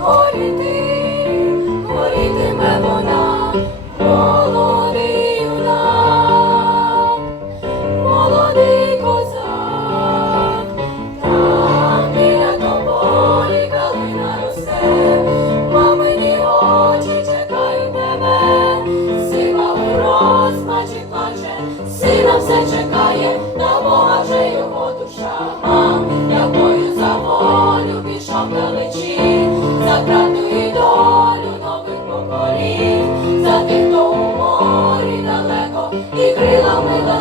горіти, горітиме вона, молодий молодий козак, там біля тополі калина росе, мамині очі чекають тебе, сина у розпачі плаче, сина все чекає, на Бога вже і крилами.